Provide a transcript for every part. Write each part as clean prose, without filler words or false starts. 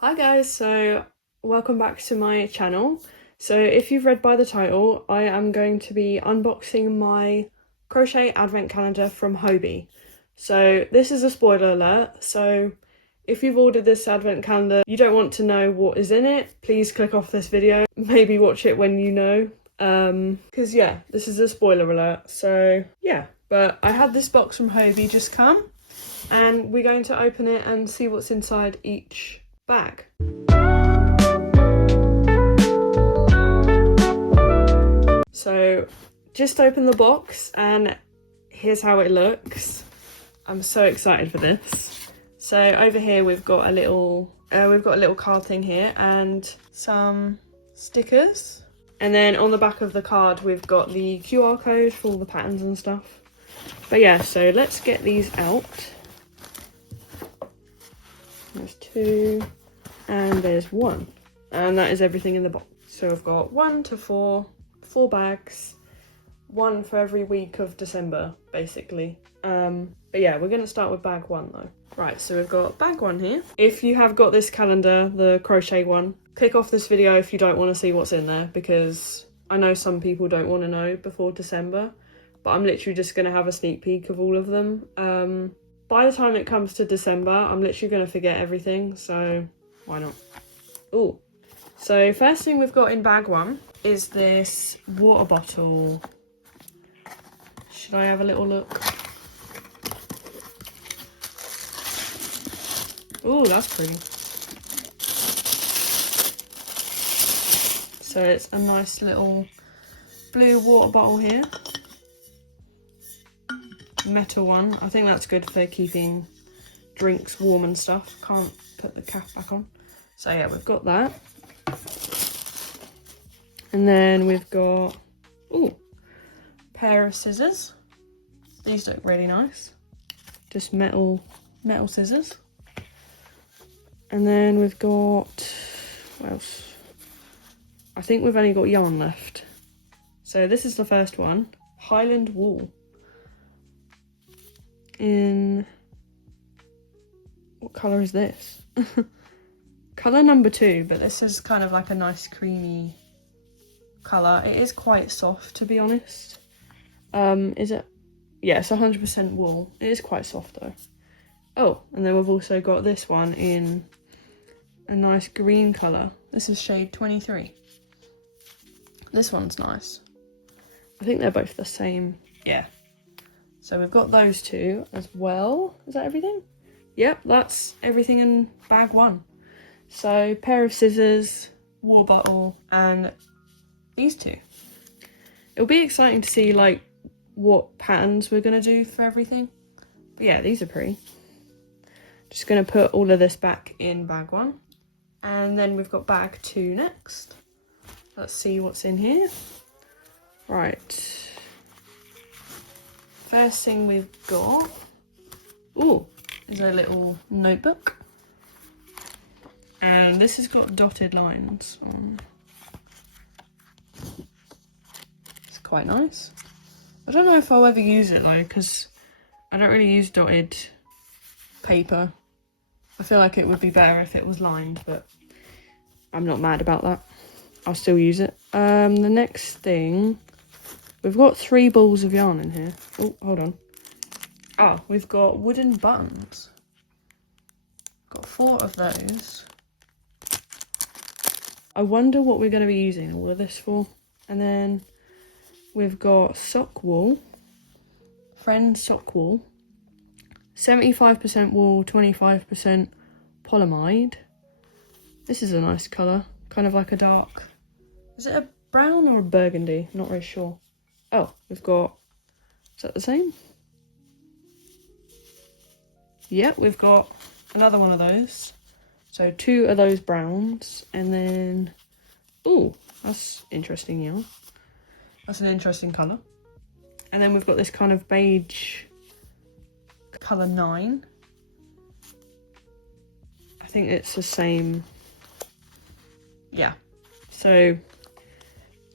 Hi guys, so welcome back to my channel. So if you've read by the title, I am going to be unboxing my crochet advent calendar from Hobbii. So this is a spoiler alert, so if you've ordered this advent calendar, you don't want to know what is in it, please click off this video. Maybe watch it when you know, because yeah, this is a spoiler alert, so yeah. But I had this box from Hobbii just come, and we're going to open it and see what's inside each bag. So just open the box and here's how it looks. I'm so excited for this. So over here we've got a little card thing here and some stickers, and then on the back of the card we've got the QR code for all the patterns and stuff. But yeah, so let's get these out. There's two and there's one, and that is everything in the box. So I've got 1 to 4 bags, one for every week of December basically. But yeah, we're going to start with bag 1 though. Right, so we've got bag 1 here. If you have got this calendar, the crochet one, click off this video if you don't want to see what's in there, because I know some people don't want to know before December, but I'm literally just going to have a sneak peek of all of them. By the time it comes to December, I'm literally going to forget everything, so why not? Oh, so first thing we've got in bag 1 is this water bottle. Should I have a little look? Oh, that's pretty. So it's a nice little blue water bottle here. Metal one. I think that's good for keeping drinks warm and stuff. Can't put the cap back on. So yeah, we've got that. And then we've got a pair of scissors. These look really nice. Just metal scissors. And then we've got, what else? I think we've only got yarn left. So this is the first one, Highland wool. In, what colour is this? Colour number 2, but this is kind of like a nice creamy colour. It is quite soft, to be honest. Is it? Yeah, it's 100% wool. It is quite soft though. Oh, and then we've also got this one in a nice green colour. This is shade 23. This one's nice. I think they're both the same. Yeah. So we've got those two as well. Is that everything? Yep, that's everything in bag 1. So pair of scissors, water bottle, and these two. It'll be exciting to see like what patterns we're gonna do for everything. But yeah, these are pretty. Just gonna put all of this back in bag 1. And then we've got bag 2 next. Let's see what's in here. Right. First thing we've got, is a little notebook. And this has got dotted lines on. It's quite nice. I don't know if I'll ever use it though, because I don't really use dotted paper. I feel like it would be better if it was lined, but I'm not mad about that. I'll still use it. The next thing, we've got 3 balls of yarn in here. Oh, hold on. Oh, we've got wooden buttons. Got 4 of those. I wonder what we're going to be using all of this for. And then we've got sock wool. Friend sock wool. 75% wool, 25% polyamide. This is a nice colour. Kind of like a dark... Is it a brown or a burgundy? I'm not really sure. Oh, we've got... Is that the same? Yep, we've got another one of those. So 2 of those browns, and then, that's interesting yarn. That's an interesting colour. And then we've got this kind of beige colour 9. I think it's the same. Yeah. So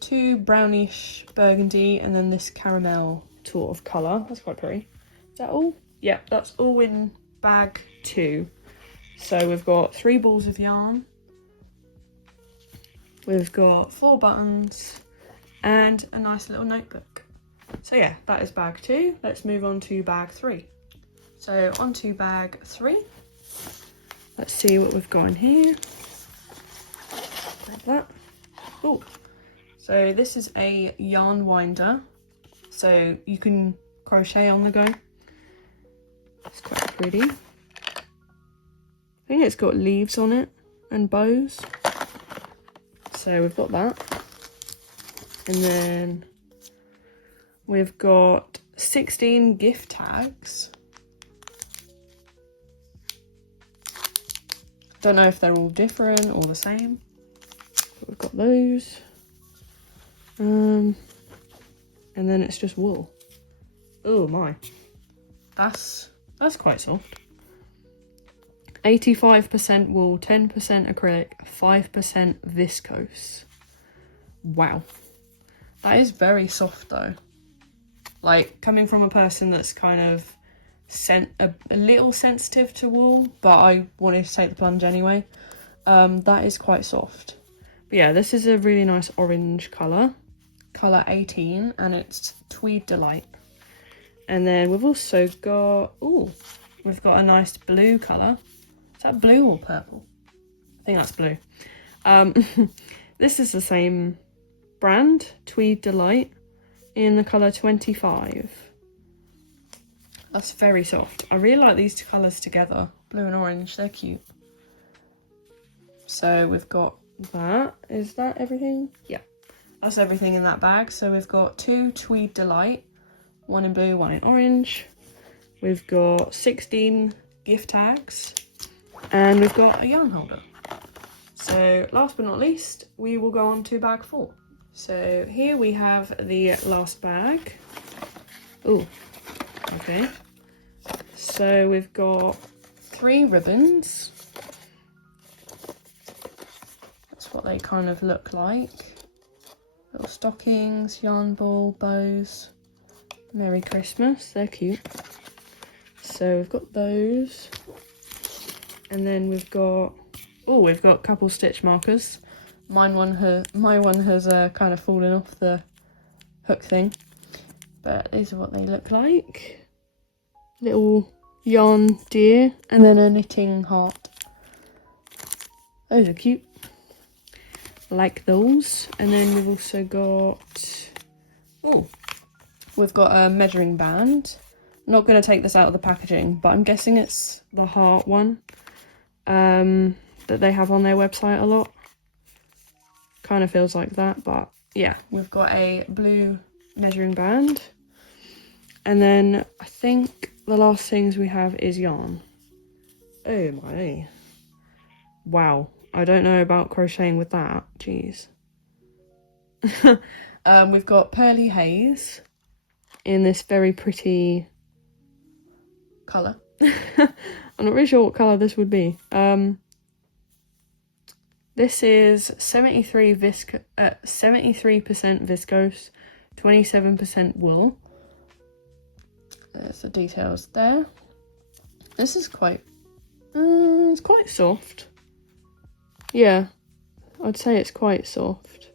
2 brownish burgundy, and then this caramel sort of colour. That's quite pretty. Is that all? Yep, that's all in bag 2. So we've got 3 balls of yarn, we've got 4 buttons, and a nice little notebook. So yeah, that is bag 2. Let's move on to bag 3. So on to bag 3. Let's see what we've got in here. Like that. Oh, so this is a yarn winder. So you can crochet on the go. It's quite pretty. I think it's got leaves on it and bows. So we've got that. And then we've got 16 gift tags. Don't know if they're all different or the same, but we've got those. And then it's just wool. Oh my, that's quite soft. 85% wool, 10% acrylic, 5% viscose. Wow, that is very soft though. Like, coming from a person that's kind of a little sensitive to wool, but I wanted to take the plunge anyway. That is quite soft. But yeah, this is a really nice orange colour 18, and it's Tweed Delight. And then we've also got, we've got a nice blue colour. Is that blue or purple? I think that's blue. This is the same brand, Tweed Delight, in the colour 25. That's very soft. I really like these two colours together, blue and orange, they're cute. So we've got that. Is that everything? Yeah, that's everything in that bag. So we've got 2 Tweed Delight, 1 in blue, 1 in orange. We've got 16 gift tags, and we've got a yarn holder. So last but not least, we will go on to bag 4. So here we have the last bag. Oh, okay. So we've got 3 ribbons. That's what they kind of look like. Little stockings, yarn ball, bows. Merry Christmas, they're cute. So we've got those. And then we've got, we've got a couple stitch markers. My one has kind of fallen off the hook thing. But these are what they look like. Little yarn deer, and then a knitting heart. Those are cute. Like those. And then we've also got, we've got a measuring band. I'm not going to take this out of the packaging, but I'm guessing it's the heart one that they have on their website a lot. Kind of feels like that, but yeah. We've got a blue measuring band. And then I think the last things we have is yarn. Oh my. Wow. I don't know about crocheting with that. Jeez. We've got Pearly Haze in this very pretty colour. I'm not really sure what colour this would be. This is 73% viscose, 27% wool. There's the details there. This is quite, it's quite soft. Yeah, I'd say it's quite soft.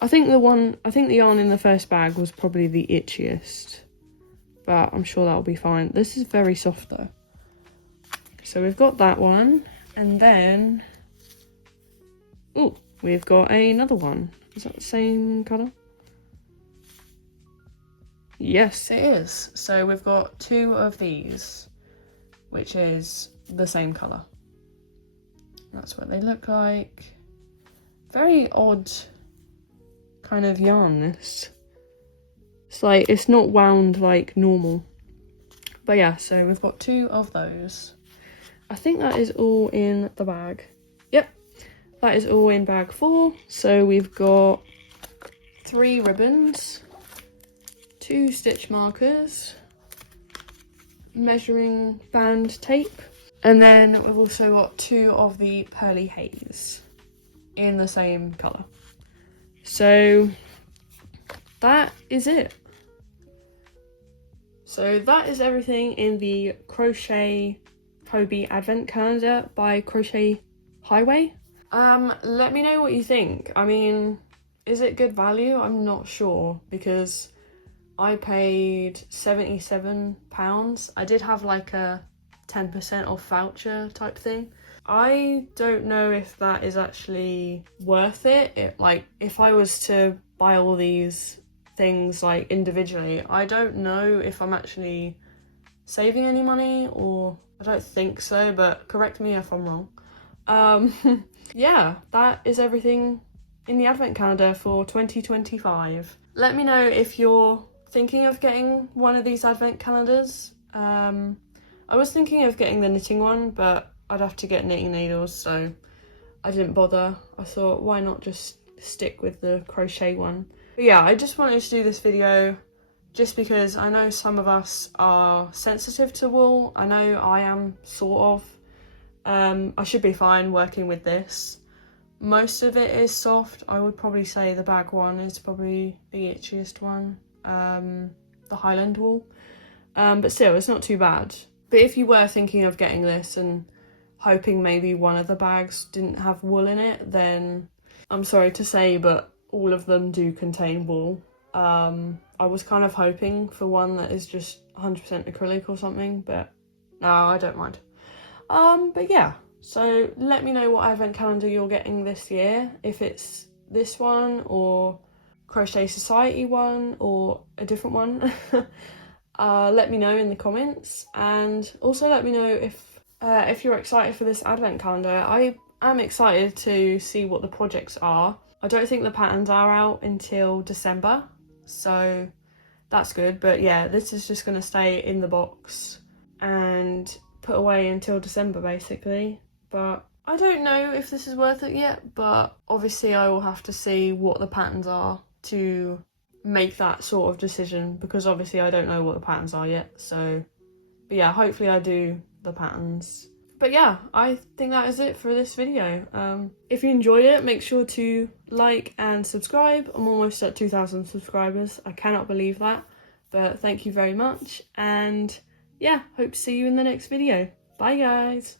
I think the yarn in the first bag was probably the itchiest, but I'm sure that'll be fine. This is very soft though. So we've got that one, and then, we've got another one. Is that the same colour? Yes, it is. So we've got 2 of these, which is the same colour. That's what they look like. Very odd kind of yarn, this. It's like, it's not wound like normal. But yeah, so we've got 2 of those. I think that is all in the bag. Yep, that is all in bag 4. So we've got 3 ribbons, 2 stitch markers, measuring band tape, and then we've also got 2 of the Pearly Haze in the same colour. So that is it. So that is everything in the crochet Hobbii Advent Calendar by Crochet Highway. Let me know what you think. I mean, is it good value? I'm not sure because I paid £77. I did have like a 10% off voucher type thing. I don't know if that is actually worth it. Like, if I was to buy all these things like individually, I don't know if I'm actually saving any money, or I don't think so, but correct me if I'm wrong. Yeah, that is everything in the advent calendar for 2025. Let me know if you're thinking of getting one of these advent calendars. I was thinking of getting the knitting one, but I'd have to get knitting needles, so I didn't bother. I thought, why not just stick with the crochet one? But yeah, I just wanted to do this video just because I know some of us are sensitive to wool. I know I am, sort of. I should be fine working with this. Most of it is soft. I would probably say the bag one is probably the itchiest one, the Highland wool. But still, it's not too bad. But if you were thinking of getting this and hoping maybe one of the bags didn't have wool in it, then I'm sorry to say, but all of them do contain wool. I was kind of hoping for one that is just 100% acrylic or something, but no, I don't mind. But yeah, so let me know what advent calendar you're getting this year, if it's this one or Crochet Society one or a different one. Let me know in the comments, and also let me know if you're excited for this advent calendar. I am excited to see what the projects are. I don't think the patterns are out until December, so that's good. But yeah, this is just going to stay in the box and put away until December basically. But I don't know if this is worth it yet, but obviously I will have to see what the patterns are to make that sort of decision, because obviously I don't know what the patterns are yet. So, but yeah, hopefully I do the patterns. But yeah, I think that is it for this video. If you enjoyed it, make sure to like and subscribe. I'm almost at 2,000 subscribers. I cannot believe that, but thank you very much. And yeah, hope to see you in the next video. Bye guys.